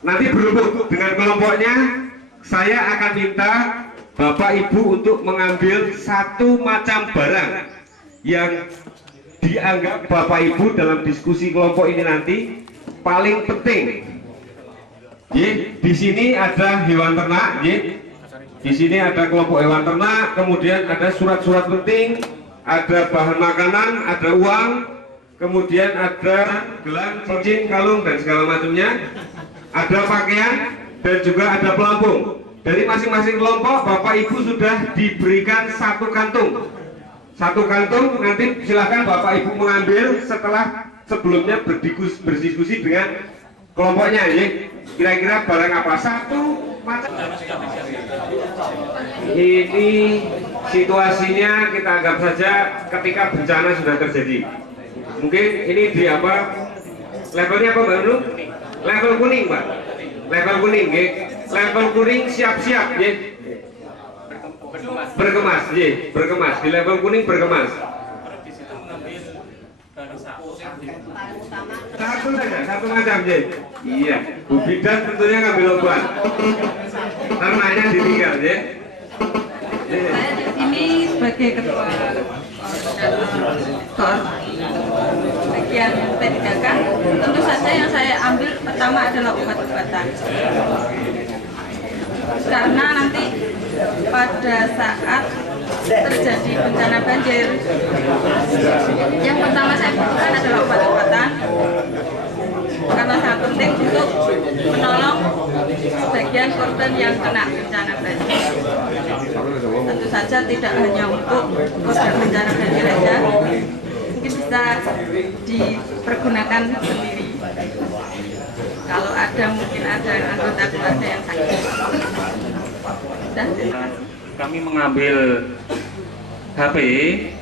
nanti berebut dengan kelompoknya. Saya akan minta Bapak Ibu untuk mengambil satu macam barang yang dianggap Bapak Ibu dalam diskusi kelompok ini nanti paling penting. Di sini ada hewan ternak, di sini ada kelompok hewan ternak, kemudian ada surat-surat penting, ada bahan makanan, ada uang, kemudian ada gelang, cincin, kalung dan segala macamnya, ada pakaian dan juga ada pelampung. Dari masing-masing kelompok Bapak Ibu sudah diberikan satu kantung. Satu kantung, nanti silahkan Bapak Ibu mengambil setelah sebelumnya berdiskusi dengan kelompoknya, kira-kira barang apa. Satu macam. Ini situasinya kita anggap saja ketika bencana sudah terjadi. Mungkin ini di apa? Levelnya apa Mbak Nurul? Level kuning Mbak. Level kuning, level kuning siap-siap, berkemas, berkemas. Di level kuning berkemas. Satu saja, satu macam, iya. Bu Bidan tentunya ngambil obat. Ternaknya ditinggal, Saya di sini sebagai ketua bagian P3K. Tentu saja yang saya ambil pertama adalah obat-obatan. Karena nanti pada saat terjadi bencana banjir, yang pertama saya butuhkan adalah obat-obatan, karena sangat penting untuk menolong sebagian korban yang kena bencana banjir. Tentu saja tidak hanya untuk korban bencana banjir saja, mungkin bisa dipergunakan sendiri. Kalau ada mungkin ada anggota keluarga yang sakit. Kami mengambil HP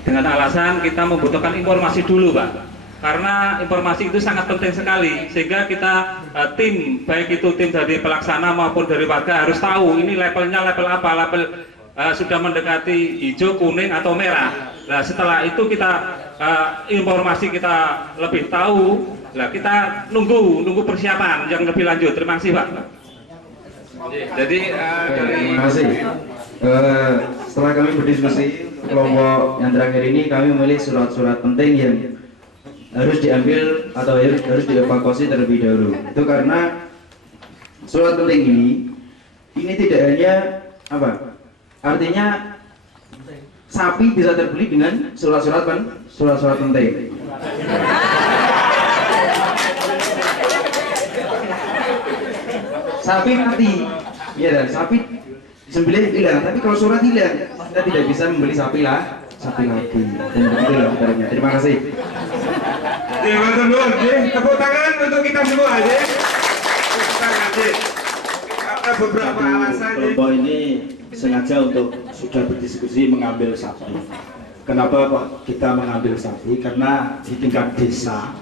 dengan alasan kita membutuhkan informasi dulu, Pak. Karena informasi itu sangat penting sekali, sehingga kita tim, baik itu tim dari pelaksana maupun dari warga harus tahu ini levelnya level apa, level sudah mendekati hijau, kuning atau merah. Nah setelah itu kita informasi kita lebih tahu, nah kita nunggu persiapan yang lebih lanjut. Terima kasih Pak. Jadi terima kasih. Setelah kami berdiskusi kelompok yang terakhir ini, kami memilih surat-surat penting yang harus diambil atau harus dievakuasi terlebih dahulu. Itu karena surat penting ini tidak hanya apa? Artinya sapi bisa terbeli dengan surat-surat penting. Sapi mati, ya dan sapi disembelih hilang. Tapi kalau surat hilang, kita tidak bisa membeli sapi lagi. Dan begitulah caranya. Terima kasih. Tepuk tangan untuk kita semua, Tepuk tangan, Ada beberapa alasan. Kelompok ini sengaja untuk sudah berdiskusi mengambil sapi. Kenapa kok kita mengambil sapi? Karena di tingkat desa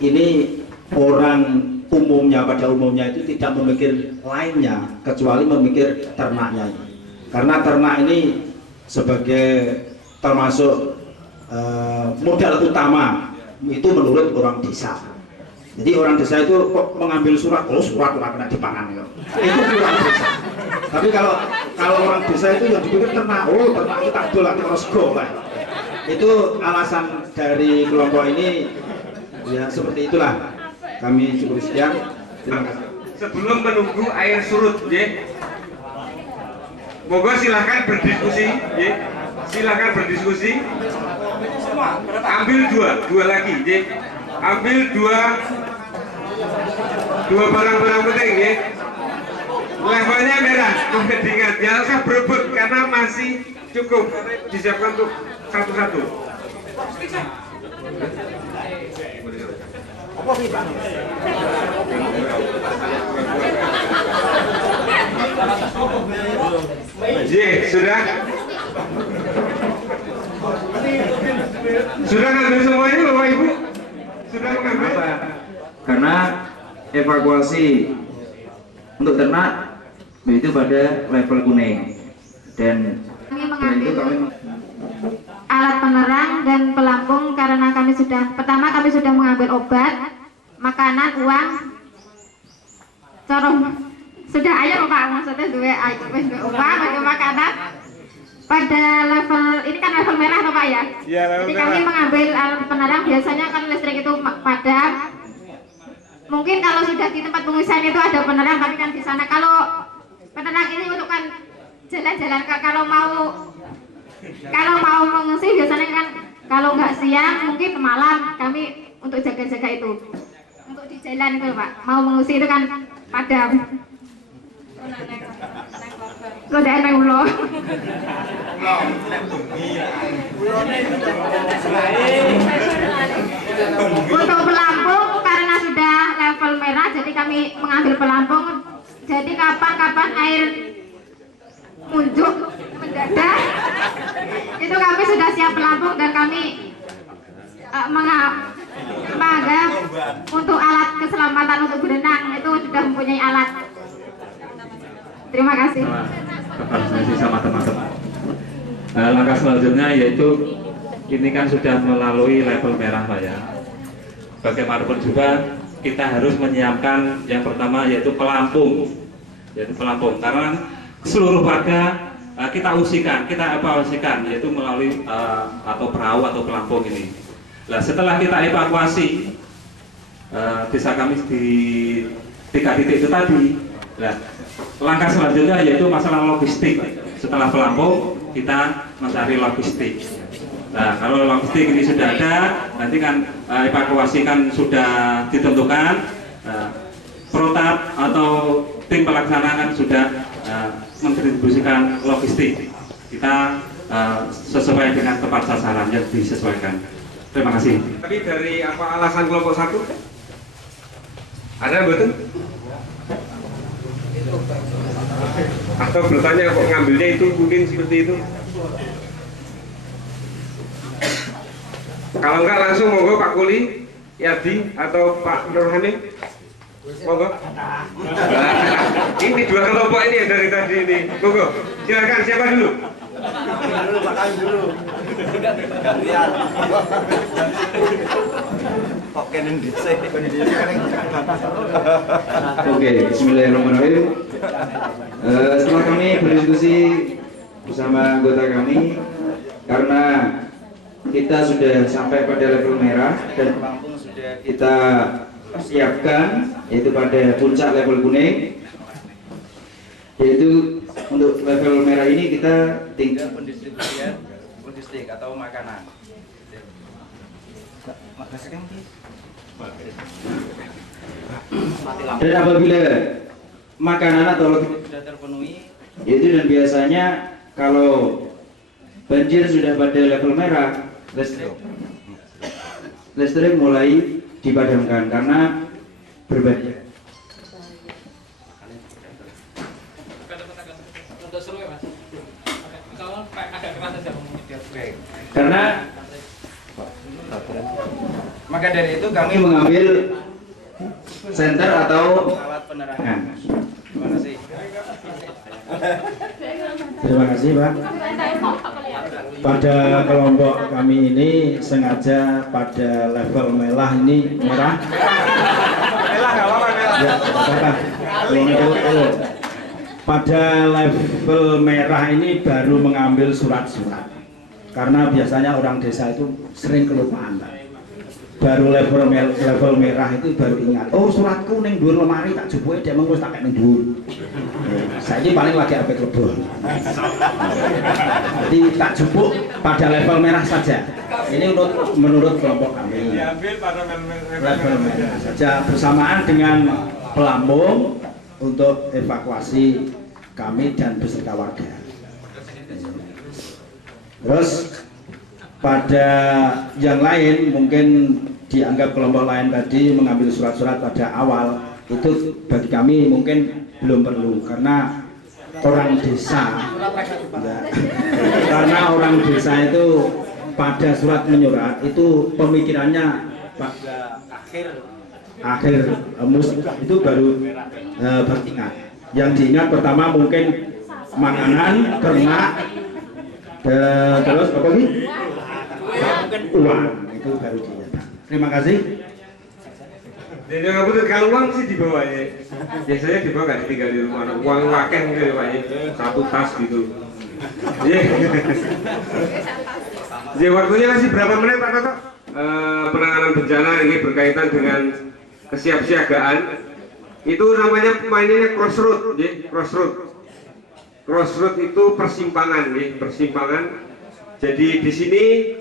ini orang pada umumnya itu tidak memikir lainnya kecuali memikir ternaknya ini. Karena ternak ini sebagai termasuk modal utama itu menurut orang desa. Jadi orang desa itu kok mengambil surat, surat orang kena dipangan itu orang desa. Tapi kalau orang desa itu yang dipikir ternak, ternak kita dol nanti terus go, Pak. Itu alasan dari kelompok ini, ya seperti itulah. Kami cukup sekian. Terima kasih. Sebelum menunggu air surut, monggo silahkan berdiskusi, silahkan berdiskusi. Ambil dua lagi, ambil dua barang-barang penting, levelnya merah. Mohon diingat, jangan usah berebut karena masih cukup disiapkan untuk satu-satu. Sudah? Sudah ngambil semuanya Bapak Ibu? Sudah mengambil? Karena evakuasi untuk ternak itu pada level kuning dan itu kami alat penerang dan pelampung karena kami sudah mengambil obat, makanan, uang, corong sudah ayo Pak, maksudnya dua ayo wis upah bagi makanan pada level ini kan level merah toh Pak ya. Iya, level Jadi merah. kami mengambil alat penerang, biasanya kan listrik itu padam. Mungkin kalau sudah di tempat pengungsian itu ada penerang, tapi kan di sana kalau penerang ini untuk kan jalan-jalan, kalau mau mengungsi biasanya kan kalau nggak siang mungkin malam kami untuk jaga-jaga itu untuk di jalan itu Pak, mau mengungsi itu kan padam. Lo udah enak ulo. Untuk pelampung karena sudah level merah, jadi kami mengambil pelampung. Jadi kapan-kapan air muncul mendadak, itu kami sudah siap pelampung dan kami menganggap untuk alat keselamatan untuk berenang itu sudah mempunyai alat. Terima kasih. Terima sama teman-teman. Langkah selanjutnya yaitu ini kan sudah melalui level merah Pak ya. Bagaimanapun juga kita harus menyiapkan yang pertama yaitu pelampung, karena seluruh warga kita evakuasikan yaitu melalui atau perahu atau pelampung ini. Nah setelah kita evakuasi desa kami di 3 titik itu tadi. Nah, langkah selanjutnya yaitu masalah logistik. Setelah pelampung kita mencari logistik. Nah kalau logistik ini sudah ada, nanti kan evakuasi kan sudah ditentukan, protap atau tim pelaksana kan sudah mendistribusikan logistik. Kita sesuai dengan tepat sasaran yang disesuaikan. Terima kasih. Tadi dari apa alasan kelompok 1? Ada betul? Atau bertanya kok ngambilnya itu mungkin seperti itu? Kalau enggak langsung monggo Pak Kuli, Yadi atau Pak Nurhanim. Monggo. Ini 2 kelompok ini yang dari tadi ini. Monggo. Silakan siapa dulu? Pak Kami dulu. Lihat. Oke, Oke, bismillahirrahmanirrahim. Setelah kami berdiskusi bersama anggota kami, karena kita sudah sampai pada level merah dan pelampung sudah kita siapkan, yaitu pada puncak level kuning, yaitu untuk level merah ini kita tinggal pendistribusian logistik atau makanan. Dan apabila makanan atau logistik sudah terpenuhi, yaitu dan biasanya kalau banjir sudah pada level merah, listrik mulai dipadamkan karena berbahaya. Karena maka dari itu kami mengambil senter atau alat penerangan. Terima kasih. Terima kasih Pak. Pada kelompok kami ini sengaja pada level merah ini merah. Merah nggak apa-apa merah. Ya, apa-apa. Pada level merah ini baru mengambil surat-surat. Karena biasanya orang desa itu sering kelupaan Pak. Baru level merah itu baru ingat, oh suratku ning dhuwur lemari tak jupuke dia mengko tak ning dhuwur. Saiki paling lagi apik lebon. Jadi tak jupuk pada level merah saja. Ini menurut kelompok kami. Diambil pada Level merah saja bersamaan dengan pelampung untuk evakuasi kami dan beserta warga. Terus pada yang lain mungkin dianggap kelompok lain tadi mengambil surat-surat pada awal itu bagi kami mungkin belum perlu karena orang desa ya, karena orang desa itu pada surat menyurat itu pemikirannya pada akhir itu baru beringat. Yang diingat pertama mungkin makanan, ternak, terus apa lagi? Uang itu baru diingat. Terima kasih. Jadi ngapunten kalau uang sih dibawa ya. Biasanya dibawa nggak ditinggal di rumah. Uang wakil mungkin Pak ya. Satu tas gitu. Iya. Jadi waktunya masih berapa menit Pak Toto? Penanganan bencana ini berkaitan dengan kesiapsiagaan. Itu namanya mainnya crossroad, ya. Crossroad itu persimpangan, ya. Persimpangan. Jadi di sini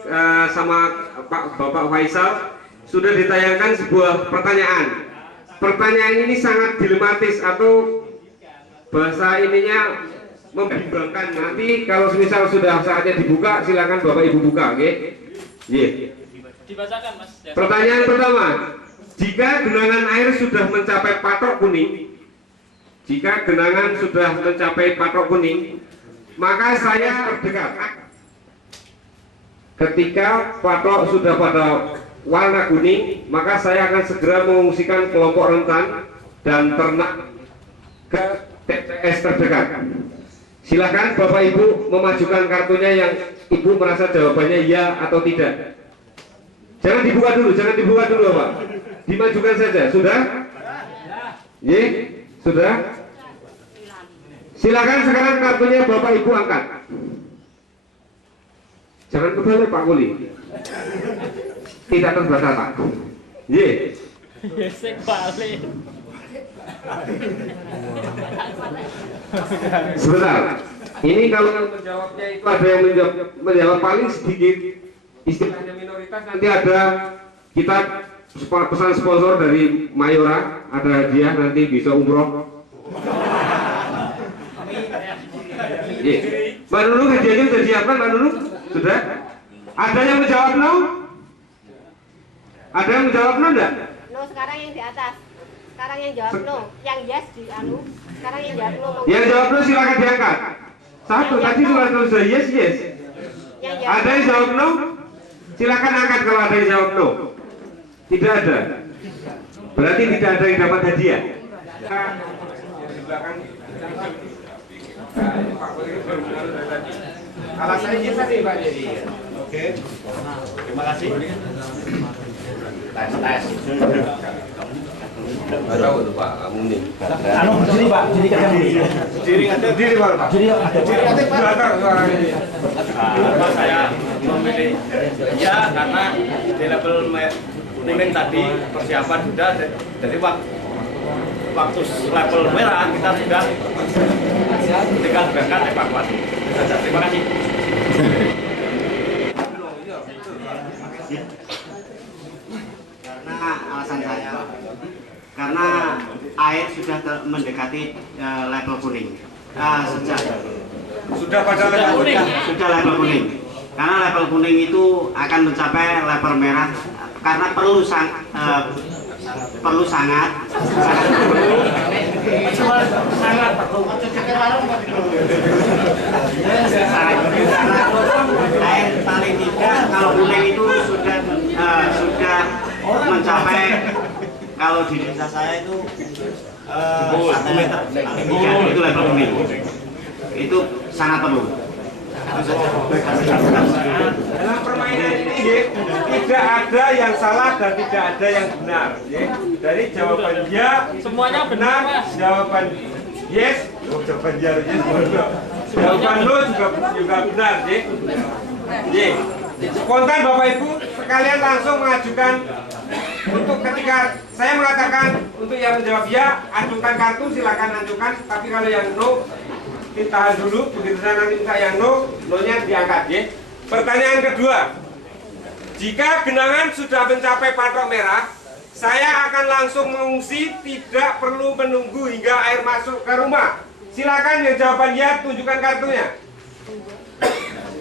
sama Bapak Faisal sudah ditayangkan sebuah pertanyaan. Pertanyaan ini sangat dilematis atau bahasa ininya membimbangkan. Nanti kalau misal sudah saatnya dibuka, silakan Bapak Ibu buka, oke? Yeah. Dibacakan Mas. Pertanyaan pertama, jika genangan air sudah mencapai patok kuning, maka saya terdekat. Ketika patok sudah pada warna kuning, maka saya akan segera mengungsikan kelompok rentan dan ternak ke TPS terdekat. Silakan Bapak Ibu memajukan kartunya yang Ibu merasa jawabannya ya atau tidak. Jangan dibuka dulu Pak. Dimajukan saja. Sudah? Ye? Sudah? Silakan sekarang kartunya Bapak Ibu angkat. Jangan kebalik Pak Kuli. Tidak terbatas Pak. Ye. Sebentar. Ini kalau yang menjawabnya itu ada yang menjawab paling sedikit, istilahnya minoritas, nanti ada kita pesan sponsor dari Mayora, ada hadiah nanti bisa umroh. Mbak Nunu, hadiahnya sudah siapkan Mbak Nunu? Sudah? Ada yang menjawab no? Ada yang menjawab no enggak? No, sekarang yang di atas. Sekarang yang jawab no. Yang yes di anu. Sekarang yang jawab no. Yang jawab no silakan diangkat. Satu, tadi sudah yes. Ada yang jawab no? Silakan angkat kalau ada yang jawab no. Tidak ada. Berarti tidak ada yang dapat hadiah. Alasannya kita nih Pak jadi. Oke. Terima kasih. Tes. Tahu tuh Pak, kamu nih. Anu sini Pak, jadi kadang Diri Pak. Jadi ada Belakang suaranya. Kenapa saya memilih ya karena di level kuning tadi persiapan sudah dari waktu level merah kita sudah tinggal berangkat evakuasi. Terima kasih. Karena alasan saya karena air sudah mendekati level kuning. Sudah pada level kuning. Sudah level kuning. Karena level kuning itu akan mencapai level merah karena perlu sangat air paling tidak kalau kuning itu sudah mencapai, kalau di desa saya itu 1 meter paling tidak itu level kuning, itu sangat perlu. Dalam permainan ini tidak ada yang salah dan tidak ada yang benar. Dari jawaban ya semuanya benar, jawaban yes, jawaban ya jawaban no juga benar. Spontan Bapak Ibu sekalian langsung mengajukan untuk ketika saya mengatakan untuk yang menjawab ya ajukan kartu, silakan ajukan. Tapi kalau yang no ditahan dulu, begitu saya nanti minta yang no-nya diangkat ya. Pertanyaan kedua, jika genangan sudah mencapai patok merah, saya akan langsung mengungsi, tidak perlu menunggu hingga air masuk ke rumah. Silakan yang jawaban ya, tunjukkan kartunya.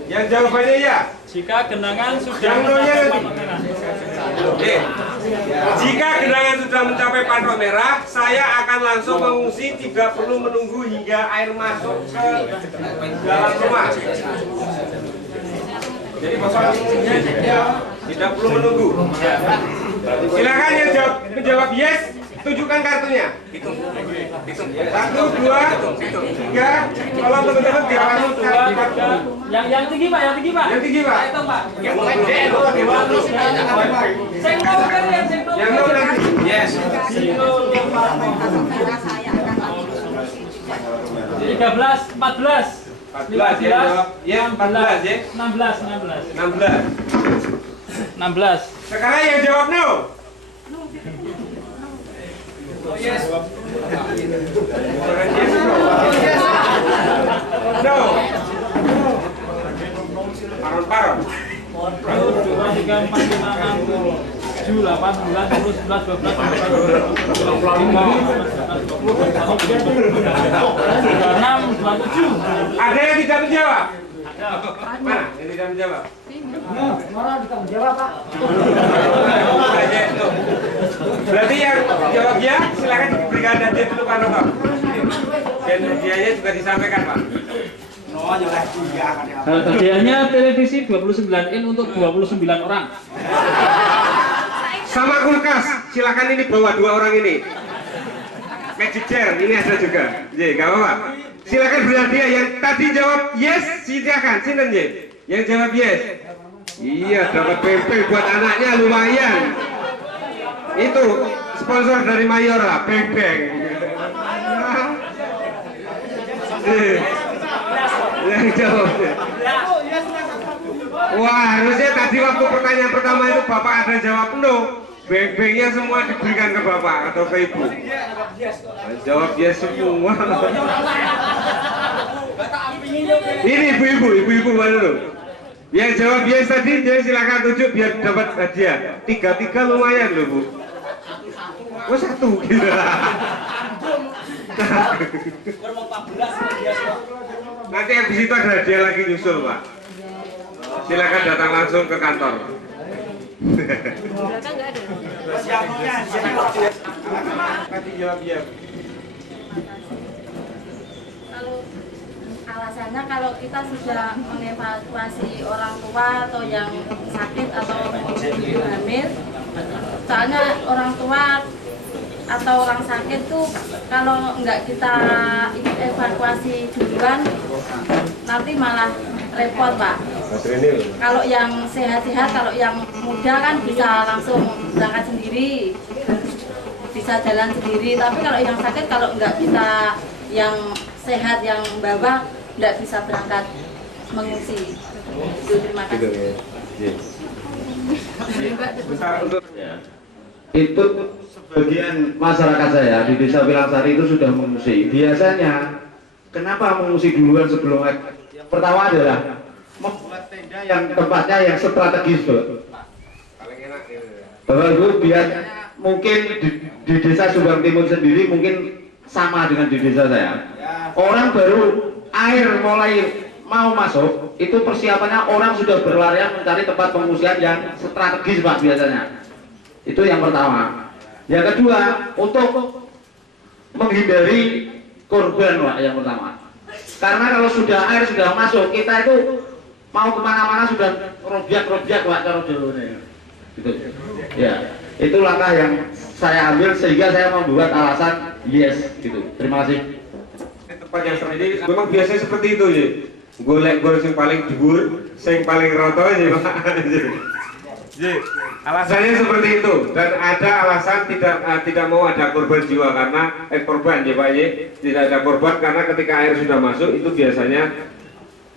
Yang jawabannya ya. Jika genangan sudah Yang no-nya mencapai nanti. patok merah. Oke. Jika genangan sudah mencapai patok merah, saya akan langsung mengungsi, tidak perlu menunggu hingga air masuk ke dalam rumah. Jadi Bapak tidak perlu menunggu. Silakan yang menjawab yes, Tunjukkan kartunya. 1, 2, 3. Tolong teman-teman diawasi kartu. Yang tinggi Pak, yang tinggi Pak. Yang tinggi Pak. Itu Pak. Yang no nanti. Yes. 13, 14. 14 ya. Ya 14 ya. 16. Sekarang yang jawab no. Yes. No. Paron. 1, 2, 3, 4, 5, 6, 7, 8, 9, 10, 11, 12, 13, 14, 15, 16, 17. Ada yang tidak menjawab? Mana yang tidak menjawab? Berarti yang jawab ya silakan diberikan hadiah dulu Pak Noto. Dan hadiahnya juga disampaikan Pak. Hadiahnya televisi 29 in untuk 29 orang. Sama kulkas, silakan ini bawa 2 orang ini. Magic chair ini ada juga. Ye, gak apa-apa. Silakan beri hadiah yang tadi jawab yes, silakan. Silakan Ye. Yang jawab yes. Iya, dapat PP buat anaknya lumayan. Itu sponsor dari Mayora, beng-beng. Yang jawab. Wah, harusnya tadi waktu pertanyaan pertama itu Bapak ada jawab no. Beng-bengnya semua diberikan ke Bapak atau ke Ibu. Jawab yes semua. Ini ibu-ibu mana dulu? Yang jawab yes tadi, jadi silakan tunjuk biar dapat hadiah. 3 lumayan loh Bu. Oh 1 gitu. Nanti habis itu ada hadiah lagi nyusul Pak. Silakan datang langsung ke kantor. Nanti jawab ya. Kalau alasannya kalau kita sudah mengevakuasi orang tua atau yang sakit atau ibu hamil, soalnya orang tua atau orang sakit tuh kalau nggak kita evakuasi duluan nanti malah repot Pak. Kalau yang sehat-sehat, kalau yang muda kan bisa langsung berangkat sendiri, bisa jalan sendiri. Tapi kalau yang sakit, kalau nggak kita yang sehat yang bawa nggak bisa berangkat mengungsi. Terima kasih. Itu sebagian masyarakat saya di Desa Pilangsari itu sudah mengungsi. Biasanya kenapa mengungsi duluan sebelum pertama adalah membuat tenda yang tempatnya yang strategis, Bapak Ibu, biar mungkin di Desa Subang Timur sendiri mungkin sama dengan di desa saya. Orang baru air mulai mau masuk, itu persiapannya orang sudah berlarian mencari tempat pengungsian yang strategis Pak biasanya. Itu yang pertama. Yang kedua, untuk menghindari korban Pak yang pertama. Karena kalau sudah air sudah masuk, kita itu mau kemana-mana sudah robiak-robiak Pak kalau dulunya. Gitu. Ya, itu langkah yang saya ambil sehingga saya membuat alasan yes gitu. Terima kasih. Tempat yang sendiri memang biasanya seperti itu ya. Golek yang paling dhuwur, sing paling roto aja Pak. Alasannya seperti itu dan ada alasan tidak mau ada korban jiwa karena korban ya Pak ya. Tidak ada korban karena ketika air sudah masuk itu biasanya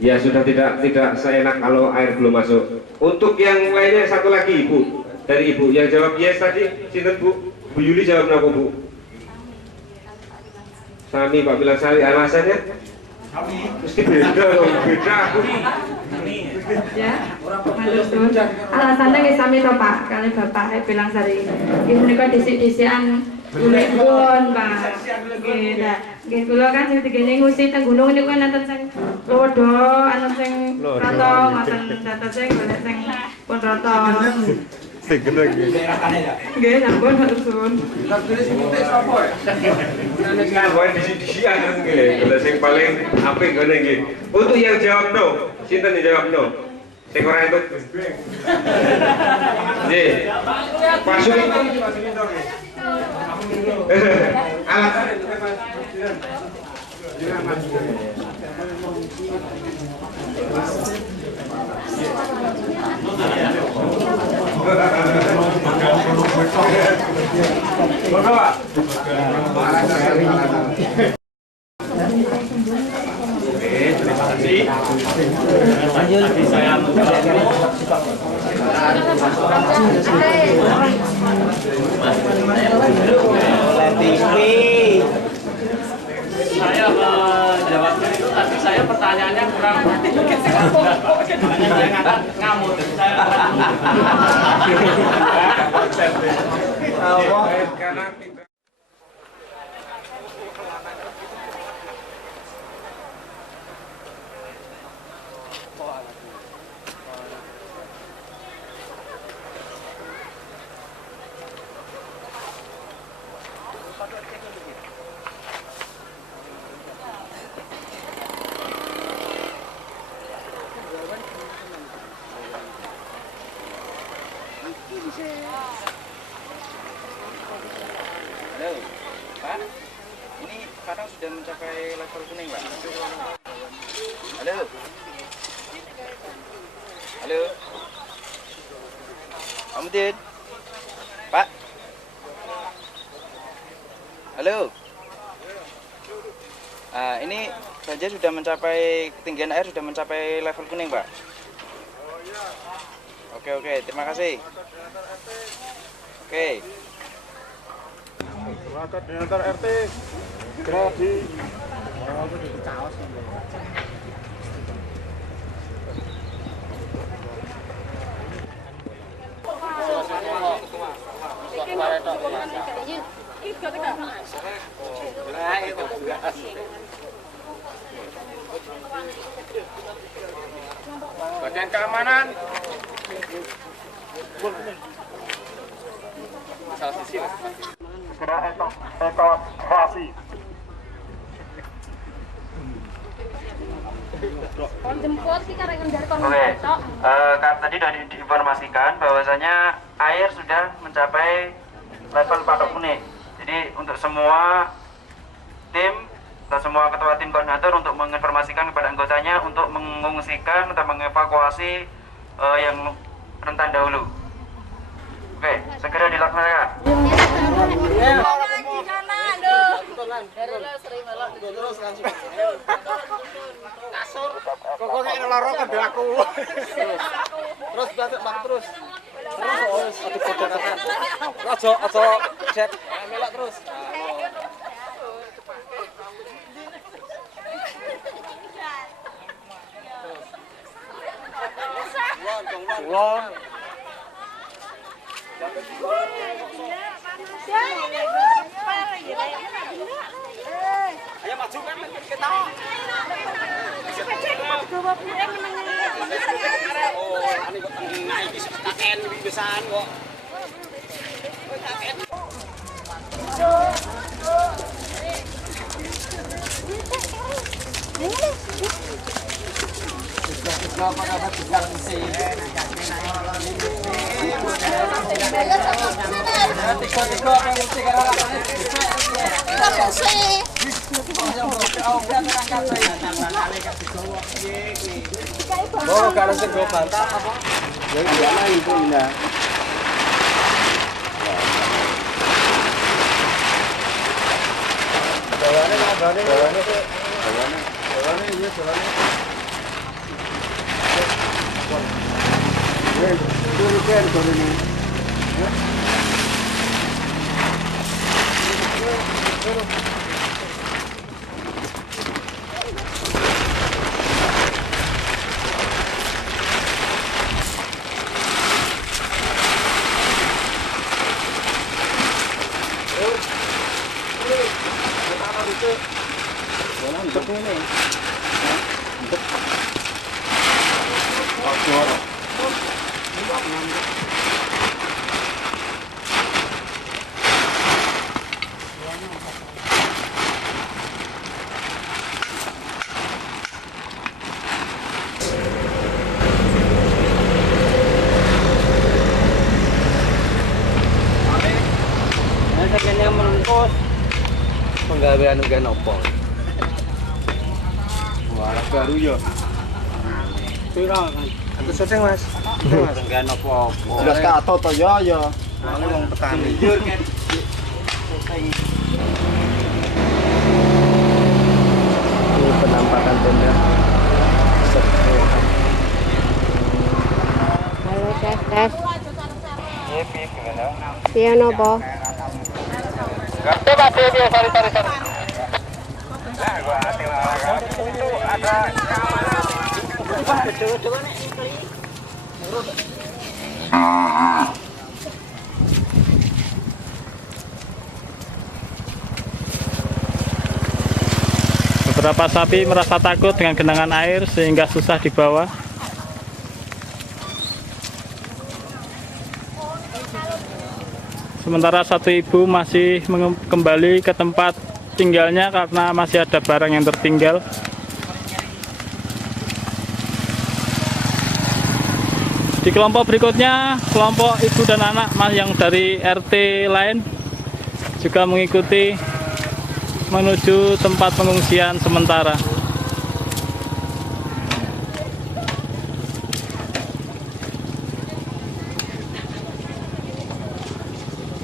ya sudah tidak seenak kalau air belum masuk. Untuk yang lainnya satu lagi Ibu, dari Ibu yang jawab yes tadi, sinten Bu? Bu Yuli jawab apa Bu? Sami Pak Pilangsari, alasannya? Mesti beda loh, beda aku. Ya, alasannya nggih sami to Pak, kali Bapak Pilangsari. Nggih menika dhisik-dhisikan ulipun Pak. Nggih, nggih kula kan sing digene ngusi teng gunung niku kan enten sing lodo, ana sing rata, ngoten dados sing golek sing pun rata. Sing gede nggih. Nggih, sampun matur suwun. Tulis titik sapa ya? Nek kowe dhisik-dhisikan nggih, golek sing paling apik ngene nggih. Untuk yang jawab no, sinten yang jawab no? Sing ora entuk. Nggih. Pasung itu nggih. Terima kasih. Tadi saya saya menjawabnya itu tadi saya pertanyaannya kurang saya ngangkat ngamuk saya Halo, Pak. Ini kadang sudah mencapai level kuning, Pak. Halo. Halo. Pak Mudin. Pak. Halo. Ini banjir sudah mencapai, ketinggian air sudah mencapai level kuning, Pak. Oke, terima kasih. Oke. Koordinator RT segera di bagian keamanan. Salah sisi. Segera evakuasi. Oke, tadi sudah diinformasikan bahwasanya air sudah mencapai level patok kuning. Jadi untuk semua tim atau semua ketua tim koordinator untuk menginformasikan kepada anggotanya untuk mengungsikan atau mengevakuasi yang rentan dahulu. Oke, segera dilaksanakan. Kok kayak lara kabeh aku. Terus terus. Aja cek melok terus. Wong. Ayo maju kan kita. Oh, ani kok tengah iki kaken pisan kok. Kaken. Oh, kalau sego bantah apa? Ya iya itu Ina. Jalannya iya jalannya. Turun ini. anu opo? Wah, baru ya. Piro? Antus syuting, Mas. Enggak apa-apa. Jelas kato to ya. Ini wong petani. Ini penampakan tenda. Halo, tes. Iya, nopo? Coba dia, sorry. Beberapa sapi merasa takut dengan genangan air sehingga susah dibawa. Sementara satu ibu masih kembali ke tempat tinggalnya karena masih ada barang yang tertinggal. Di kelompok berikutnya, kelompok ibu dan anak yang dari RT lain juga mengikuti menuju tempat pengungsian sementara.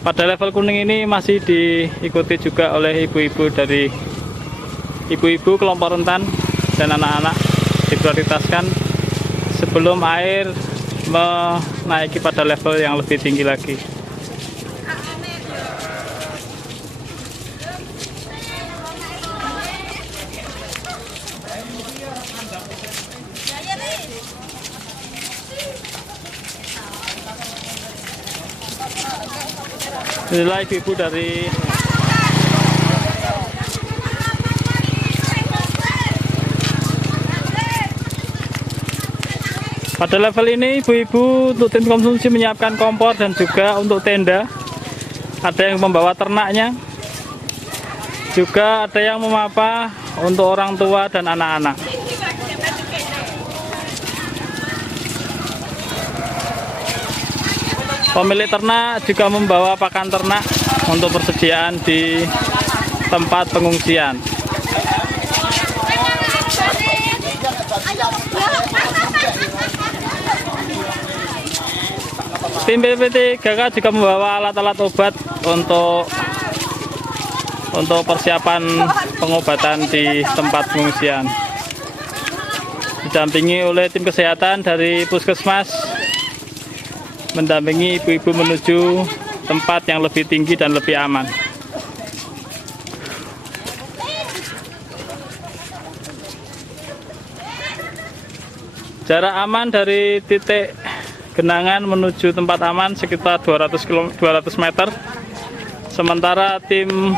Pada level kuning ini masih diikuti juga oleh ibu-ibu dari ibu-ibu kelompok rentan dan anak-anak diprioritaskan sebelum air menaiki pada level yang lebih tinggi lagi. Inilah ibu-ibu dari pada level ini ibu-ibu untuk tim konsumsi menyiapkan kompor dan juga untuk tenda. Ada yang membawa ternaknya, juga ada yang memapa untuk orang tua dan anak-anak. Pemilik ternak juga membawa pakan ternak untuk persediaan di tempat pengungsian. Tim BP3K juga membawa alat-alat obat untuk persiapan pengobatan di tempat pengungsian. Didampingi oleh tim kesehatan dari Puskesmas, mendampingi ibu-ibu menuju tempat yang lebih tinggi dan lebih aman. Jarak aman dari titik genangan menuju tempat aman sekitar 200 meter. Sementara tim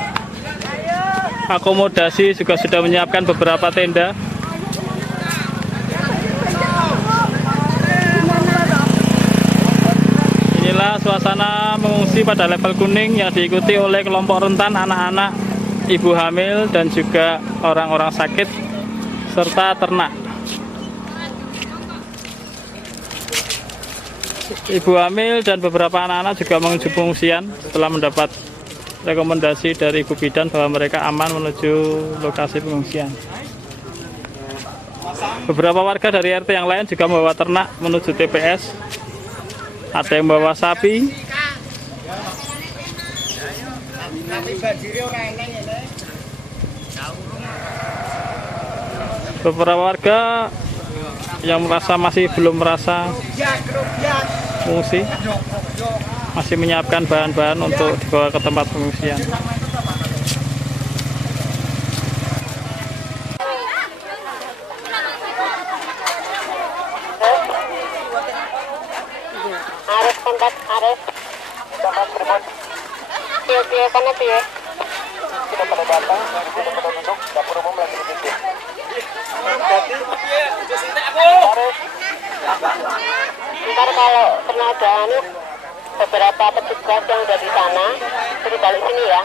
akomodasi juga sudah menyiapkan beberapa tenda. Inilah suasana mengungsi pada level kuning yang diikuti oleh kelompok rentan, anak-anak, ibu hamil, dan juga orang-orang sakit, serta ternak. Ibu hamil dan beberapa anak-anak juga menuju pengungsian setelah mendapat rekomendasi dari Ibu Bidan bahwa mereka aman menuju lokasi pengungsian. Beberapa warga dari RT yang lain juga membawa ternak menuju TPS. Ada yang membawa sapi. Beberapa warga yang belum merasa mengungsi masih menyiapkan bahan-bahan untuk dibawa ke tempat pengungsian. Arif kontak Arif. Iya karena ya. Kita pada datang, kita pada duduk, dapur umum lagi di situ. Ntar kalau pernah ada beberapa petugas yang udah di sana, suruh balik sini ya.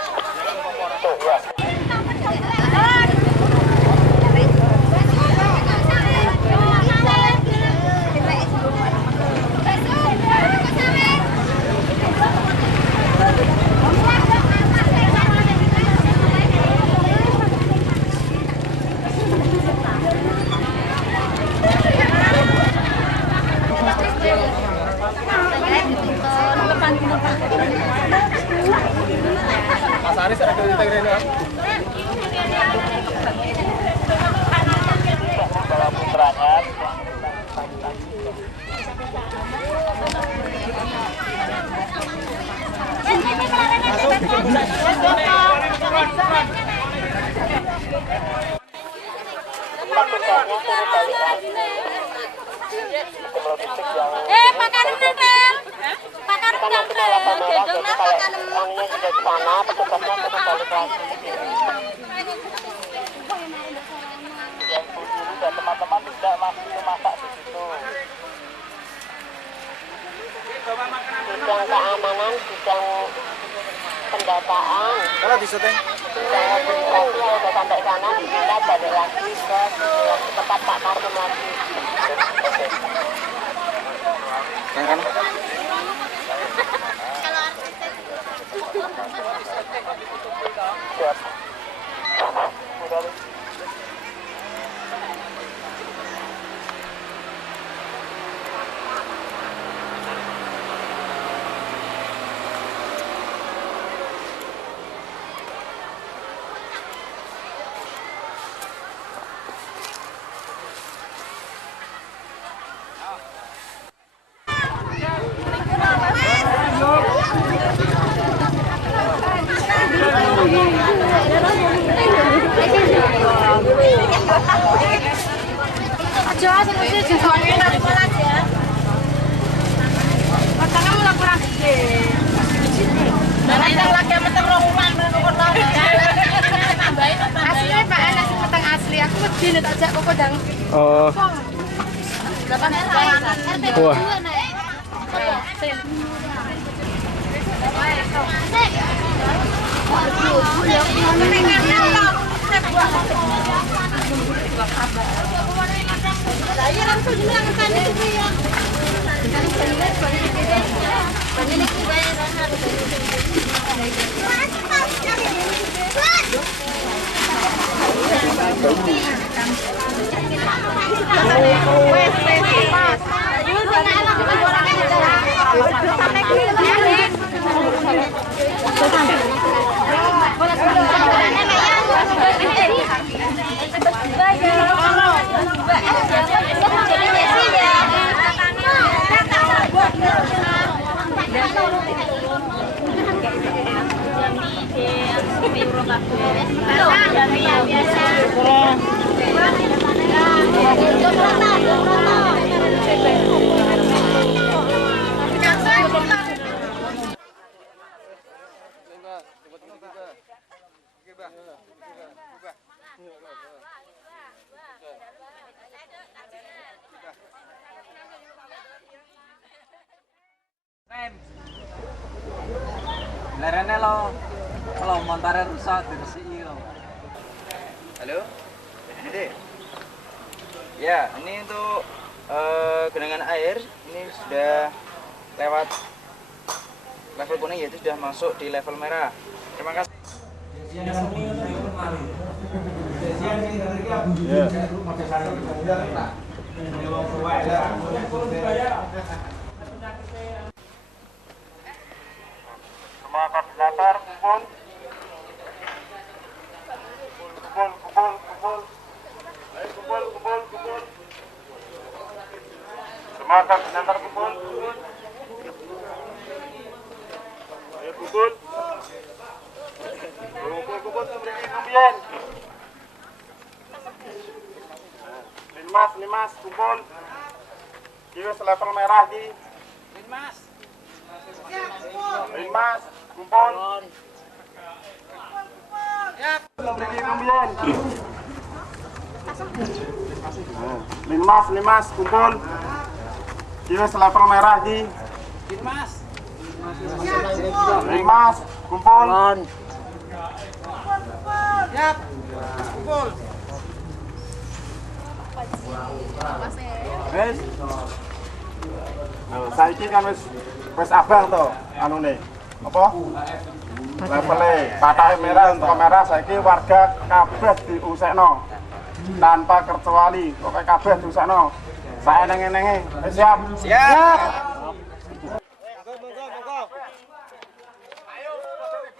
Pakanem nempel. Pakanem nempel. Gendong nak pakanem. Orangnya sudah di sana, petugasnya sudah balik lagi. Yang ibu dulu dan teman-teman tidak masih masak di situ. Bidang keamanan, bidang pendataan. Kalau di syuting. Bidang administrasi yang sudah sampai sana diminta balik lagi ke tempat Pak Martin lagi. Yang kan? Siap. Udah. Aja sing mesti disone nang kelas ya. Matangnya mulai kurang gede. Dan yang lagi meteng romulan kok tau. Asli Pak ana sing meteng asli. Aku wedi nek tak jak kok ndang. Oh. Wah. Saya langsung bilang kan itu ya. Lerene lo kalau montare rusak diresiki lo. Halo, Dede. Ya, ini untuk genangan air ini sudah lewat level kuning, yaitu sudah masuk di level merah. Terima kasih. Semua koordinator kumpul. Kumpul. Semua koordinator kumpul. Ayo kumpul. Kumpul memberi kemudian. Limas kumpul. Kiwis level merah di. Limas kumpul. Ya. Memberi kemudian. Limas kumpul. Kiwis level merah di. Limas kumpul. Siap. Kumpul. Wes. Saiki kan wis abang to anune. Apa? Levele patahe merah untuk kamera saiki warga kabeh diusekno. Tanpa kecuali, pokoke kabeh diusekno. Saeneng-enenge. Wis siap? Siap.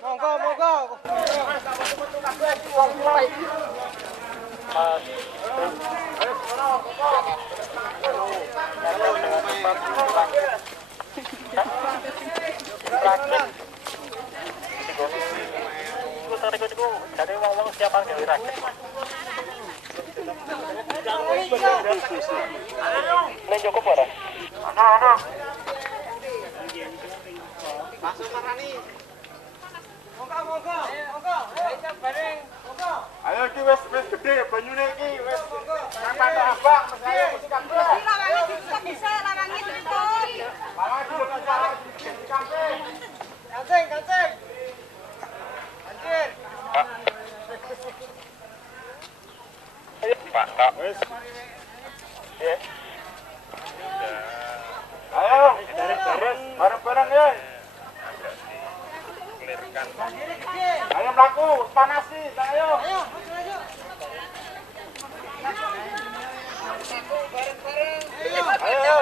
Monggo. Dari wong-wong siap Ayo iki wis gede banyune iki wis sampai abang saya mesti kabeh. Bisa lawangi tuntut. Malah dulu kancing. Kancing. Anjir. Pak, Kak. Wis. Ya. Ayo, beres. Bareng-bareng ya. Ayo mlaku, panas sih, ayo. Ayo.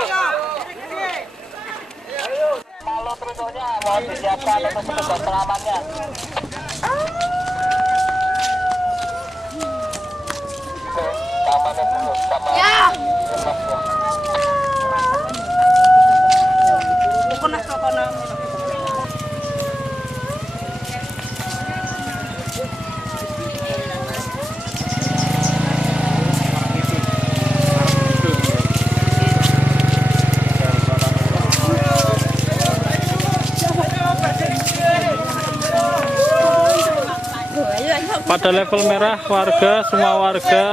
Kalau truknya mau disiapkan untuk petugas selamatnya. Ya. Pada level merah, semua warga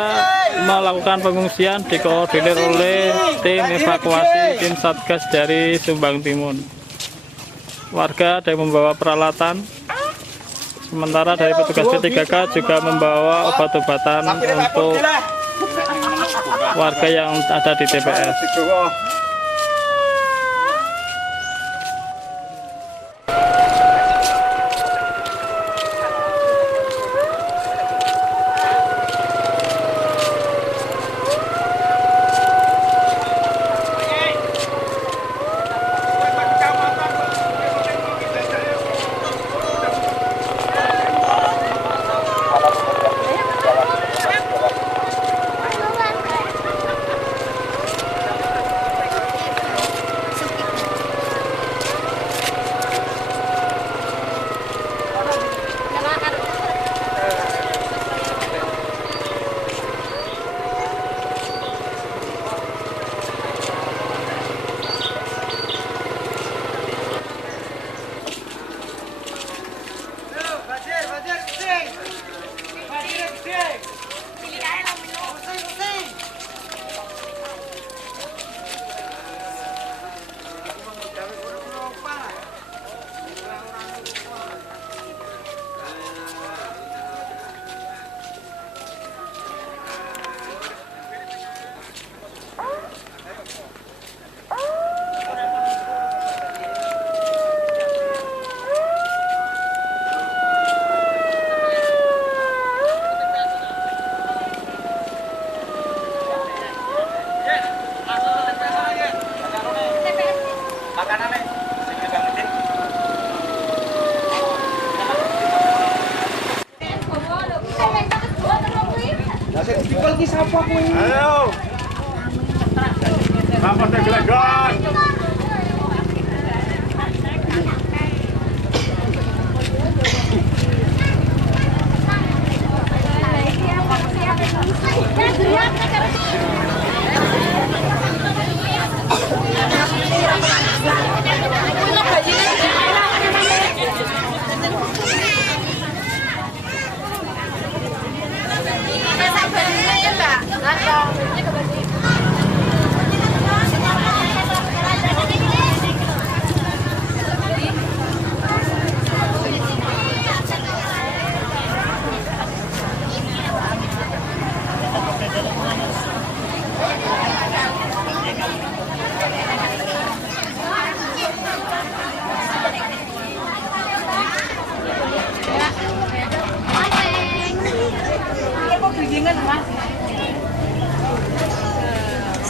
melakukan pengungsian dikoordinir oleh tim evakuasi tim Satgas dari Sumbang Timun. Warga ada yang membawa peralatan, sementara dari petugas P3K juga membawa obat-obatan untuk warga yang ada di TPS. Ayo. Apa tegelagan?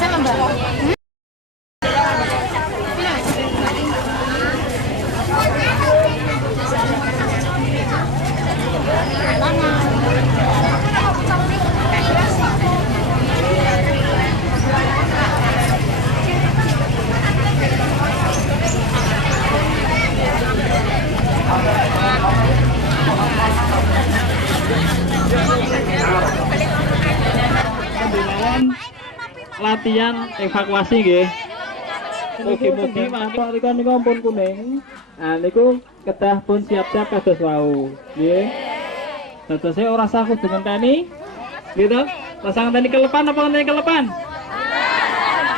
Sama Mbak. Ayo. latihan evakuasi nggih. Mugi-mugi mantap niku ampun kuning. Nah niku kedah pun siap-siap kados wau. Nggih. Dadose ora sah kudu ngenteni. Gitu. Rasa ngenteni kelepan apa ngenteni kelepan?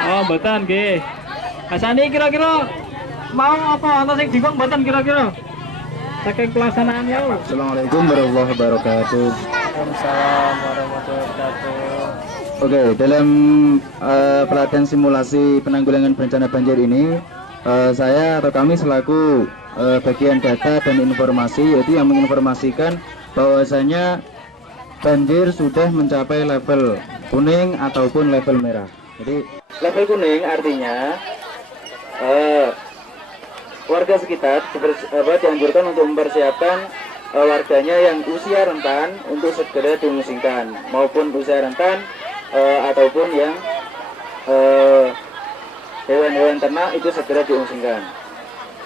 Oh, mboten nggih. Asani kira-kira mau apa ana sing bingung mboten kira-kira? Saking pelaksanaan ya. Assalamualaikum warahmatullahi wabarakatuh. Waalaikumsalam warahmatullahi wabarakatuh. Oke, dalam pelatihan simulasi penanggulangan bencana banjir ini, saya atau kami selaku bagian data dan informasi, yaitu yang menginformasikan bahwasanya banjir sudah mencapai level kuning ataupun level merah. Jadi level kuning artinya warga sekitar dianjurkan untuk mempersiapkan warganya yang usia rentan untuk segera diungsikan, maupun usia rentan ataupun yang hewan-hewan ternak itu segera diungsikan.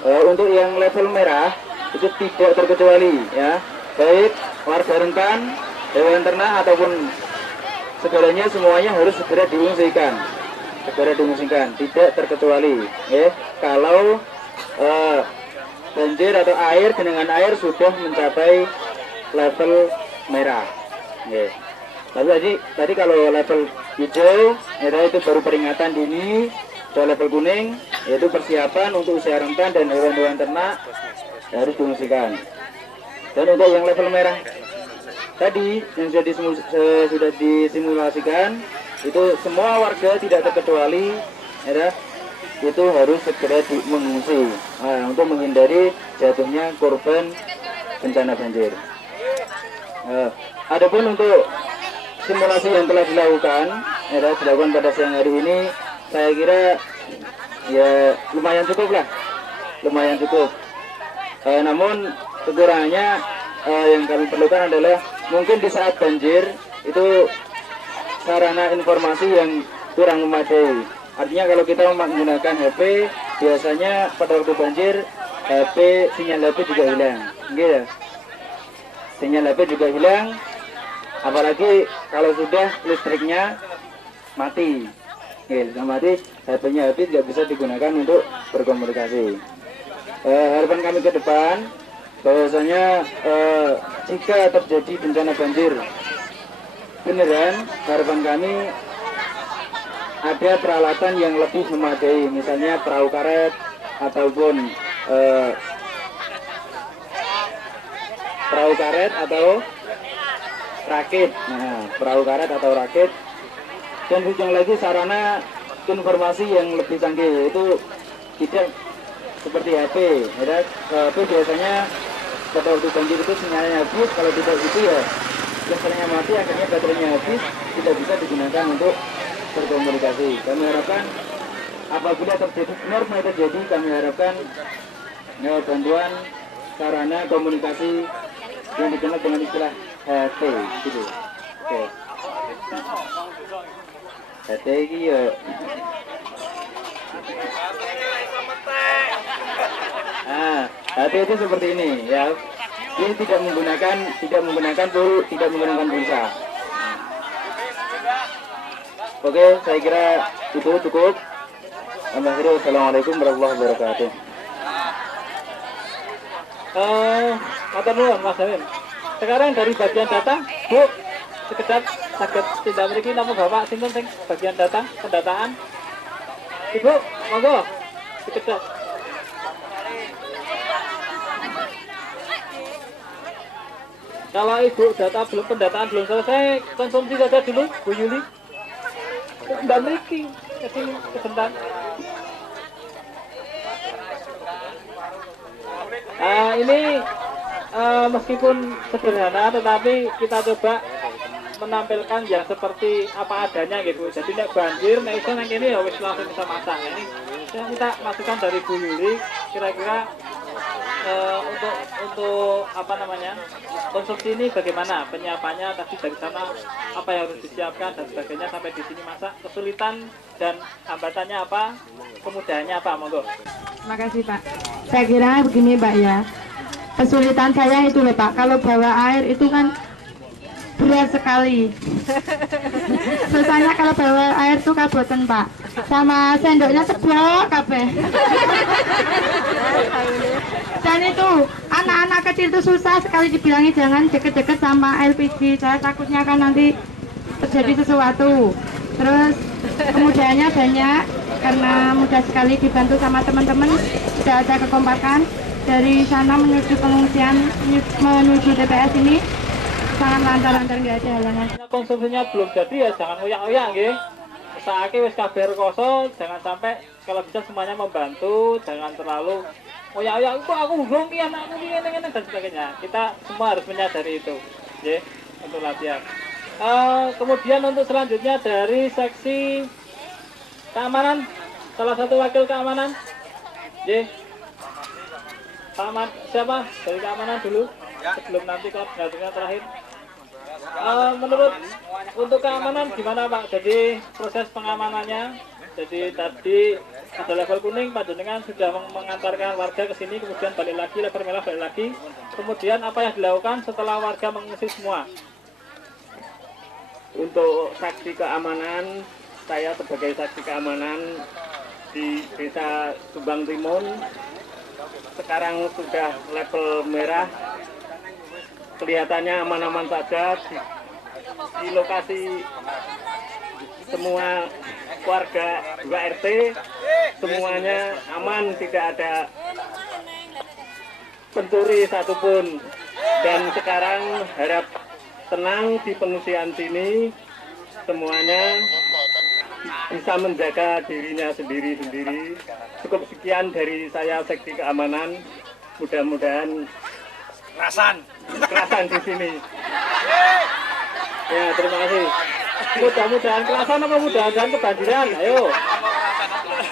Untuk yang level merah itu tidak terkecuali ya, baik warga rentan, hewan ternak ataupun segalanya semuanya harus segera diungsikan, tidak terkecuali ya. Kalau banjir atau air, genangan air sudah mencapai level merah ya. Tapi tadi kalau level hijau ya, itu baru peringatan dini. Kalau level kuning yaitu persiapan untuk usia rentan dan hewan-hewan ternak harus diungsikan. Dan untuk yang level merah tadi yang sudah disimulasikan itu semua warga tidak terkecuali ya, itu harus segera mengungsi untuk menghindari jatuhnya korban bencana banjir. Adapun untuk simulasi yang telah dilakukan pada siang hari ini, saya kira ya lumayan cukup. Namun kekurangannya yang kami perlukan adalah mungkin di saat banjir itu sarana informasi yang kurang memadai. Artinya kalau kita menggunakan HP, biasanya pada waktu banjir sinyal HP juga hilang, gitu. Sinyal HP juga hilang, apalagi kalau sudah listriknya mati, mati, HP-nya habis, nggak bisa digunakan untuk berkomunikasi. Harapan kami ke depan, bahwasanya jika terjadi bencana banjir beneran, harapan kami ada peralatan yang lebih memadai, misalnya perahu karet ataupun perahu karet atau rakit. Nah, perahu karet atau rakit, dan ujung lagi sarana informasi yang lebih canggih, yaitu tidak seperti HP. Ya, HP biasanya pada waktu banjir itu sinyalnya habis, kalau tidak itu ya sinyalnya mati, akhirnya baterainya habis, tidak bisa digunakan untuk berkomunikasi. Kami harapkan apabila normal terjadi, kami harapkan bantuan sarana komunikasi yang dikenal dengan istilah HT gitu. Oke. HT ini ya HT itu seperti ini ya. Ini tidak menggunakan pulsa. Oke, saya kira itu cukup. Assalamualaikum warahmatullahi wabarakatuh. Matur nuwun Mas Amin. Sekarang dari bagian data, Bu, sekedar saged tindak mriki napa Bapak sinten sing bagian data, pendataan? Ibu, monggo. Sekedar. Kalau Ibu pendataan belum selesai, konsumsi saja dulu, Bu Yuli. Mbak Mriki, kesini sebentar. Ini meskipun sederhana, tetapi kita coba menampilkan yang seperti apa adanya gitu. Jadi nek banjir, nek iso nang kene ya wis langsung bisa masak. Ini saya minta masukan dari Bu Yuli, kira-kira untuk apa namanya, konsumsi ini bagaimana penyiapannya, tadi dari sana apa yang harus disiapkan dan sebagainya, sampai di sini masak, kesulitan dan hambatannya apa, kemudahannya apa, monggo. Terima kasih Pak. Saya kira begini Pak ya, kesulitan saya itu loh Pak, kalau bawa air itu kan berat sekali. Susahnya kalau bawa air tuh kaboten Pak, sama sendoknya tebal kabeh. Dan itu anak-anak kecil itu susah sekali dibilangi jangan deket-deket sama LPG. Saya takutnya kan nanti terjadi sesuatu. Terus kemudahannya banyak karena mudah sekali dibantu sama teman-teman. Tidak ada kekompakan dari sana menuju pengungsian menuju TPS ini sangat lancar-lancar, nggak ada halangan. Konsumsinya belum jadi ya jangan oyak-oyak nggih. Saiki wis kabeh rekoso, jangan sampai kalau bisa semuanya membantu, jangan terlalu oyak-oyak kok aku ngomong ki anakku ki ngene-ngene dan sebagainya. Kita semua harus menyadari itu, nggih, untuk latihan. Kemudian untuk selanjutnya dari seksi keamanan, salah satu wakil keamanan, nggih. Pak siapa dari keamanan dulu sebelum nanti koordinatornya terakhir. Menurut untuk keamanan gimana Pak? Jadi proses pengamanannya, jadi tadi ada level kuning, panjenengan sudah mengantarkan warga ke sini, kemudian balik lagi, level merah balik lagi. Kemudian apa yang dilakukan setelah warga mengungsi semua? Untuk saksi keamanan, saya sebagai saksi keamanan di Desa Subang Timun, sekarang sudah level merah, kelihatannya aman-aman saja di lokasi. Semua warga 2 RT semuanya aman, tidak ada pencuri satupun. Dan sekarang harap tenang di pengungsian sini, semuanya bisa menjaga dirinya sendiri-sendiri. Cukup sekian dari saya seksi keamanan. Mudah-mudahan kerasan di sini. Ya, terima kasih. Mudah-mudahan kerasan apa mudah-mudahan kebanjiran? Ayo.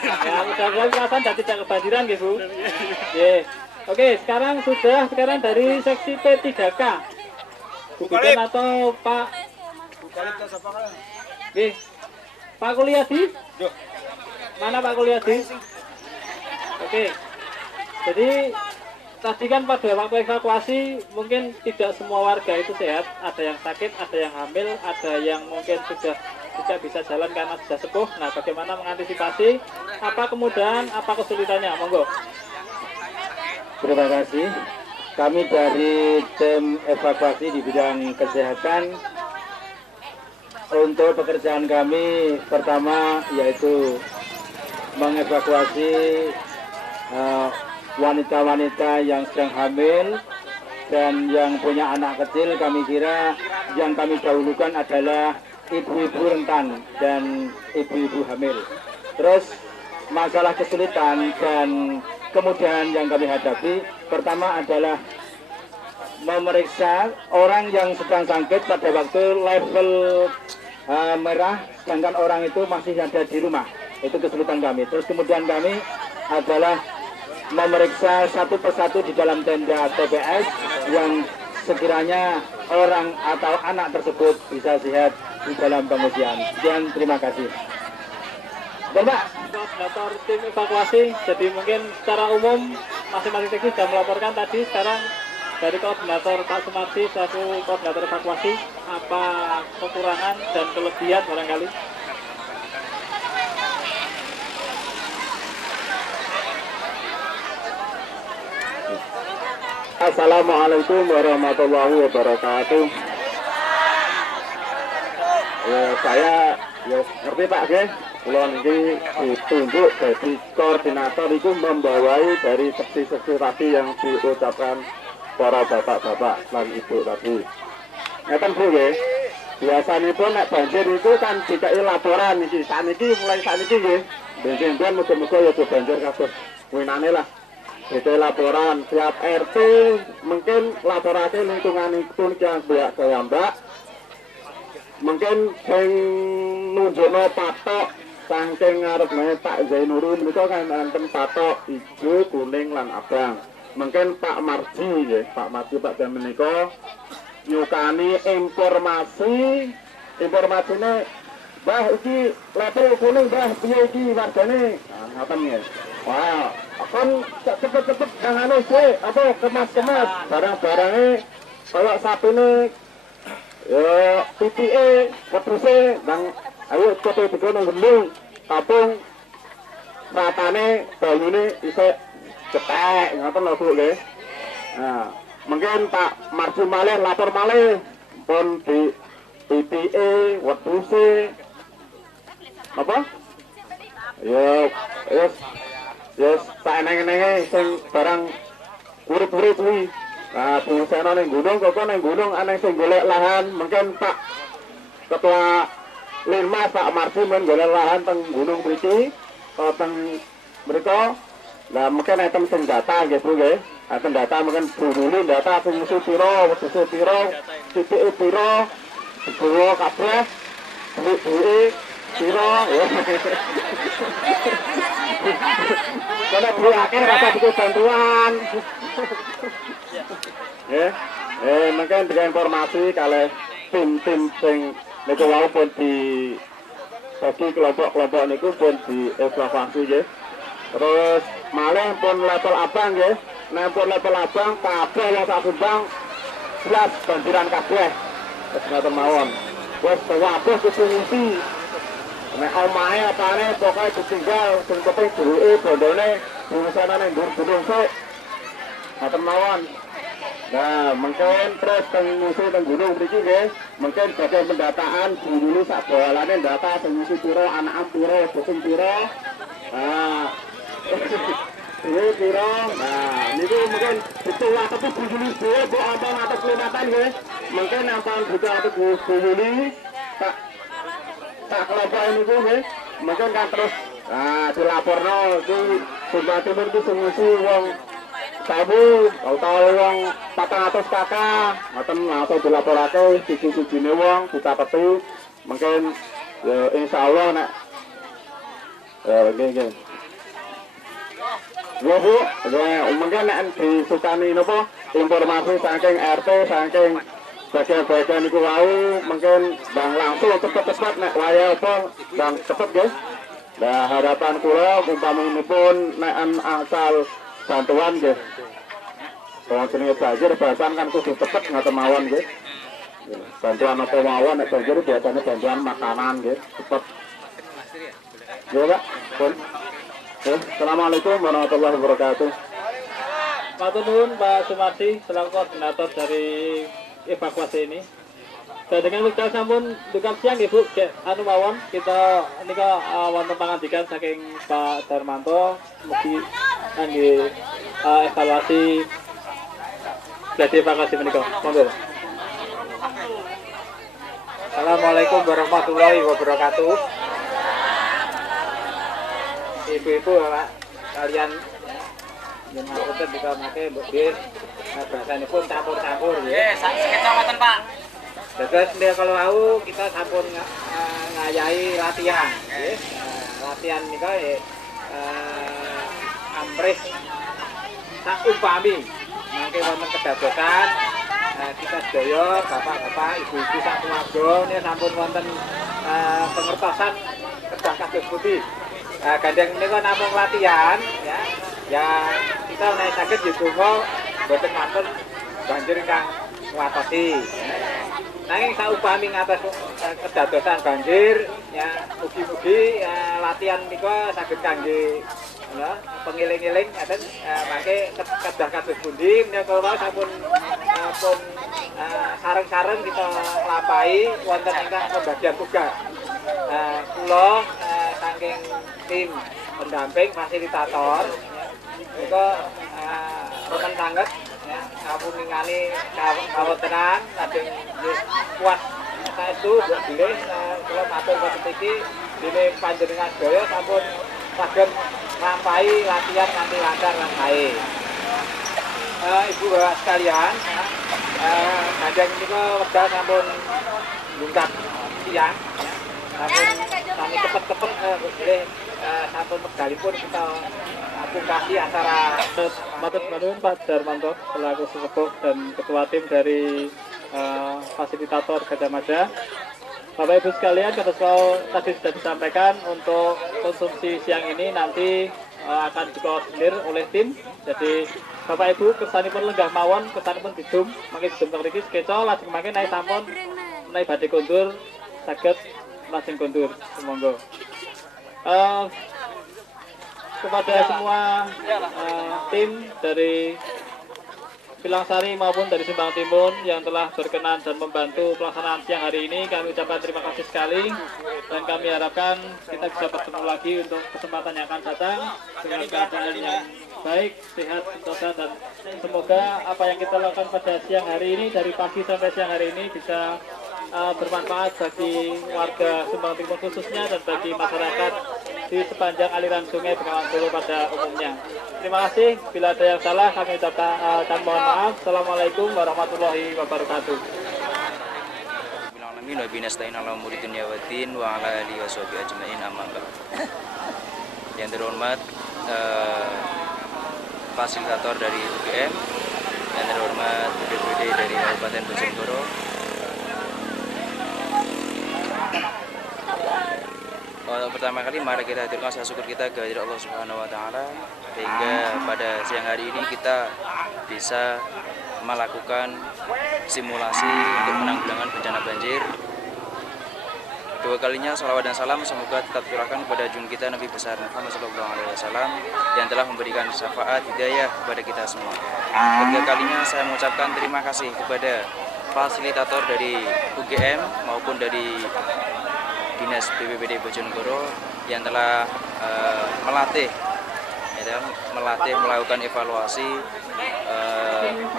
Ya, mudah-mudahan kerasan dan tidak kebanjiran, Bu. Yeah. Oke, sekarang dari seksi P3K. Bukan atau Pak? Oke. Pak Kuliadi? Mana Pak Kuliadi? Oke. Jadi tadi kan pada waktu evakuasi mungkin tidak semua warga itu sehat, ada yang sakit, ada yang hamil, ada yang mungkin sudah tidak bisa jalan karena sudah sepuh. Nah, bagaimana mengantisipasi? Apa kemudahan, apa kesulitannya? Monggo. Terima kasih. Kami dari tim evakuasi di bidang kesehatan, untuk pekerjaan kami pertama yaitu mengevakuasi wanita-wanita yang sedang hamil dan yang punya anak kecil. Kami kira yang kami dahulukan adalah ibu-ibu rentan dan ibu-ibu hamil. Terus masalah kesulitan dan kemudahan yang kami hadapi pertama adalah memeriksa orang yang sedang sakit pada waktu level merah, sedangkan orang itu masih ada di rumah. Itu kesulitan kami. Terus kemudian kami adalah memeriksa satu persatu di dalam tenda TPS yang sekiranya orang atau anak tersebut bisa sehat di dalam pengungsian. Sekian, terima kasih. Bapak, koordinator tim evakuasi, jadi mungkin secara umum masing-masing seksi sudah melaporkan tadi. Sekarang dari koordinator Pak Sumarsi selaku koordinator evakuasi, apa kekurangan dan kelebihan barangkali? Assalamualaikum warahmatullahi wabarakatuh. Saya ngerti Pak G, kulon ini ditunjuk jadi koordinator itu membawai dari seksi-seksi tadi yang diucapkan para bapak-bapak dan ibu tadi. Ngeten Bu G, biasanya pun nek banjir itu kan dikai laporan iki. Saniki mulai saniki nggih. Ben-ben muga-muga ya banjir kados winane lah. Itu laporan tiap RT mungkin laporasi lingkungan itu yang biak saya mbak mungkin yang nunjukno patok saking ngarep Pak Zainurul itu kan enten patok hijau, kuning lan abang. Mungkin Pak Marji ya, Pak Marji Pak Dominiko nyukani informasinya bah iki level kuning bah piye iki wargane. Nah, ngaten ya. Wah, kan cepet-cepet jangan sih apa kemas-kemas barang-barangnya kalau sapine ya PPE wedhuse nang ayo kote dikono gendung kapung ratane banyune isih cetek ngoten lho Bu nggih. Nah, mungkin Pak Marjum malih lapor malih pun di PPE wedhuse apa? Ya yes saeneng-enenge sing barang urip-urip kuwi. Nah, fungsinya ning gunung kok ning gunung ana sing golek lahan, mungkin Pak Ketua Linmas Pak Marjum men golek lahan teng gunung mriki, teng mriko. Lah mungkin item sing data nggih Bu nggih. Item data mungkin bunune data fungsi piro, wedhuse piro, PPE piro, piro kabeh, duwe piro ya. Kalau duwe akeh rasa butuh bantuan. Mungkin dengan informasi kalau tim-tim sing niku wau pun di bagi kelompok-kelompok niku pun di evakuasi nggih. Terus malih pun level abang nggih. Nek pun level abang kabeh yang sak Subang jelas banjiran kabeh. Wis ngoten mawon. Wis kabeh kesungsi. Nek omahe apane pokoke ditinggal sing penting duweke bondone bungusane ning dhuwur gunung sok. Ngoten mawon. Nah, mungkin terus mengusir teng gunung mriki nggih, mungkin bagian pendataan bunyi sak bolane data sing ngisi piro, anak piro, bocah piro. Nah, ini piro. Nah, niku mungkin ditulah tapi bunyi dhewe kok ampun atus kelihatan nggih. Mungkin ampun butuh atus bunyi tak kelompok niku nggih. Mungkin kan terus dilaporno iki Sumba Timur iki sing ngisi wong Sabu, kalau wong 400 kakak, ngoten langsung dilaporake siji-sijine wong dicateti, mungkin ya insyaallah nek nggih. Ya Bu, ya mungkin nek disukani napa informasi saking RT saking bagian-bagian niku wau, mungkin bang langsung cepet-cepet nek waya apa bang cepet nggih. Nah, harapan kula umpamipun nek asal bantuan nggih. Kalau jenenge banjir bahasan kan kudu cepet ngoten mawon nggih. Bantuan apa mawon nek banjir biasanya bantuan makanan nggih, cepet. Ya Pak. Pun. Assalamualaikum warahmatullahi wabarakatuh. Matur nuwun Pak Sumarsi selaku koordinator dari evakuasi ini. Dan dengan wekdal sampun duka siang Ibu, anu mawon kita nika wonten pangandikan saking Pak Darmanto mugi kangge evaluasi jadi evakuasi menika. Monggo. Assalamualaikum warahmatullahi wabarakatuh. Ibu-ibu Bapak kalian yang ngapunten dika make mbok nggih bahasanipun campur-campur nggih. Sekitar wonten Pak. Terus kalau mau kita sampun ngayahi latihan, nggih. Latihan nika amprih sak umpami mangke wonten kedadosan kita sedaya bapak-bapak, ibu-ibu sak keluarga niki sampun wonten pengertosan kedah kados pundi. Gandeng menika namung latihan ya. Ya kita nek saged ndonga boten mantun banjir ingkang ngwatosi. Nanging saupami ngatos kedadosan banjir ya mugi-mugi latihan nika saged kangge ya pengiling-iling ngaten mangke kedah kados pundi menika kula sampun pun sareng-sareng kita lampahi wonten ingkang pembagian tugas. Kula saking tim pendamping fasilitator nika remen sanget ya sampun ningali kawontenan lajeng puas saestu mbok bilih kula matur wonten iki dene panjenengan sedaya sampun saged nglampahi latihan kanthi lancar lan baik. Ibu bapak sekalian, kadang nika wekdal sampun lungkat siang kami cepet-cepet boleh sampun wekdalipun kita aplikasi acara. Matur nuwun Pak Darmanto selaku sesepuh dan ketua tim dari fasilitator Gajah Mada. Bapak Ibu sekalian, tadi sudah disampaikan untuk konsumsi siang ini nanti akan dikoordinir oleh tim. Jadi Bapak Ibu kersanipun lenggah mawon, kersanipun didum, mangke didum mriki sekeca lajeng mangke naik sampun menawi badhe kondur saged lajeng kondur. Monggo. Kepada semua tim dari Pilangsari maupun dari Simbang Timun yang telah berkenan dan membantu pelaksanaan siang hari ini, kami ucapkan terima kasih sekali dan kami harapkan kita bisa bertemu lagi untuk kesempatan yang akan datang dengan keadaan yang baik, sehat, sentosa, dan semoga apa yang kita lakukan pada siang hari ini dari pagi sampai siang hari ini bisa bermanfaat bagi warga Simbang Timun khususnya dan bagi masyarakat di sepanjang aliran Sungai Bengawan Solo pada umumnya. Terima kasih. Bila ada yang salah kami ucapkan mohon maaf. Assalamualaikum warahmatullahi wabarakatuh. Yang terhormat fasilitator dari UGM, yang terhormat BPD dari Kabupaten Bojonegoro, pertama kali mari kita haturkan rasa syukur kita kehadirat Allah Subhanahu wa taala sehingga pada siang hari ini kita bisa melakukan simulasi untuk penanggulangan bencana banjir. Dua kalinya salawat dan salam semoga tetap curahkan kepada junjungan kita Nabi besar Muhammad SAW yang telah memberikan syafaat hidayah kepada kita semua. Ketiga kalinya saya mengucapkan terima kasih kepada fasilitator dari UGM maupun dari Dinas BPBD Bojonegoro yang telah melatih melakukan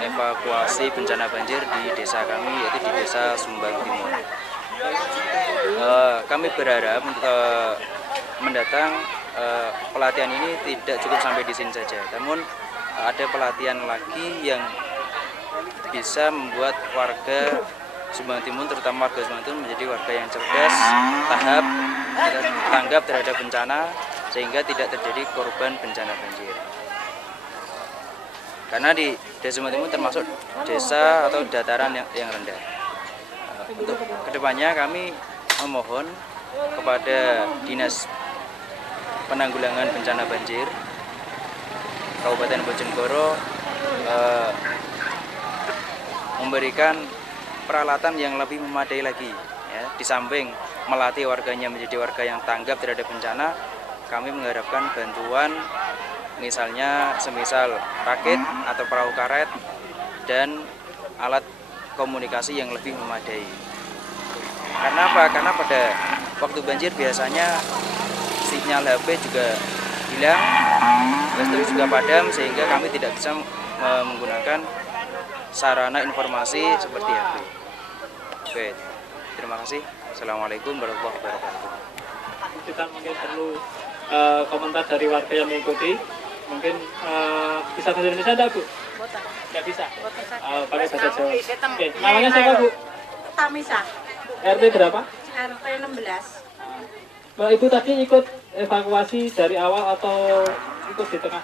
evakuasi bencana banjir di desa kami, yaitu di desa Sumbang Timur. Kami berharap mendatang pelatihan ini tidak cukup sampai di sini saja, namun ada pelatihan lagi yang bisa membuat warga Sumbang Timur, terutama warga Sumbang Timur, menjadi warga yang cerdas, tanggap terhadap bencana sehingga tidak terjadi korban bencana banjir. Karena di desa Sumbang Timur termasuk desa atau dataran yang rendah. Untuk kedepannya kami memohon kepada Dinas Penanggulangan Bencana Banjir Kabupaten Bojonegoro memberikan peralatan yang lebih memadai lagi, ya. Di samping melatih warganya menjadi warga yang tanggap terhadap bencana, kami mengharapkan bantuan misalnya semisal rakit atau perahu karet dan alat komunikasi yang lebih memadai. Karena apa? Karena pada waktu banjir biasanya sinyal HP juga hilang, listrik juga padam, sehingga kami tidak bisa menggunakan sarana informasi seperti HP. Oke, terima kasih. Assalamualaikum warahmatullahi wabarakatuh. Kita mungkin perlu komentar dari warga yang mengikuti. Mungkin bisa bahasa Indonesia enggak, Bu? Nggak bisa. Pakai bahasa Jawa. Oke, namanya siapa, Bu? Tamisa. RT berapa? RT 16. Mbak, Ibu tadi ikut evakuasi dari awal atau ikut di tengah?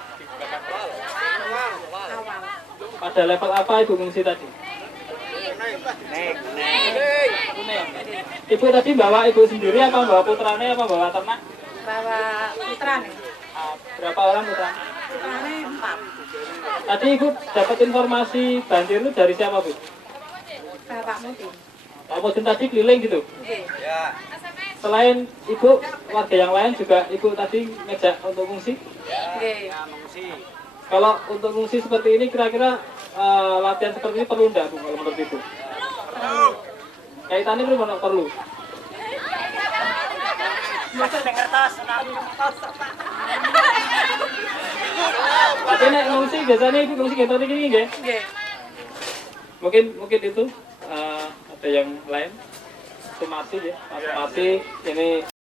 Pada level apa Ibu mengungsi tadi? Ibu tadi bawa Ibu sendiri apa bawa putranya apa bawa ternak? Bawa putranya. Berapa orang putranya? Putranya 4. Tadi Ibu dapat informasi banjir itu dari siapa, Bu? Bapak Mudin. Pak Mudin tadi keliling gitu? Iya. Selain Ibu, warga yang lain juga Ibu tadi ngejak untuk ngungsi? Iya. Kalau untuk ngungsi seperti ini kira-kira latihan seperti ini perlu enggak, Bu, kalau menurut Ibu? Kaitannya perlu? Tapi nek ngungsi biasanya Ibu ngungsi kayak tadi gini nggih? Nggih. Mungkin itu ada yang lain. Sumati ya, Sumati ini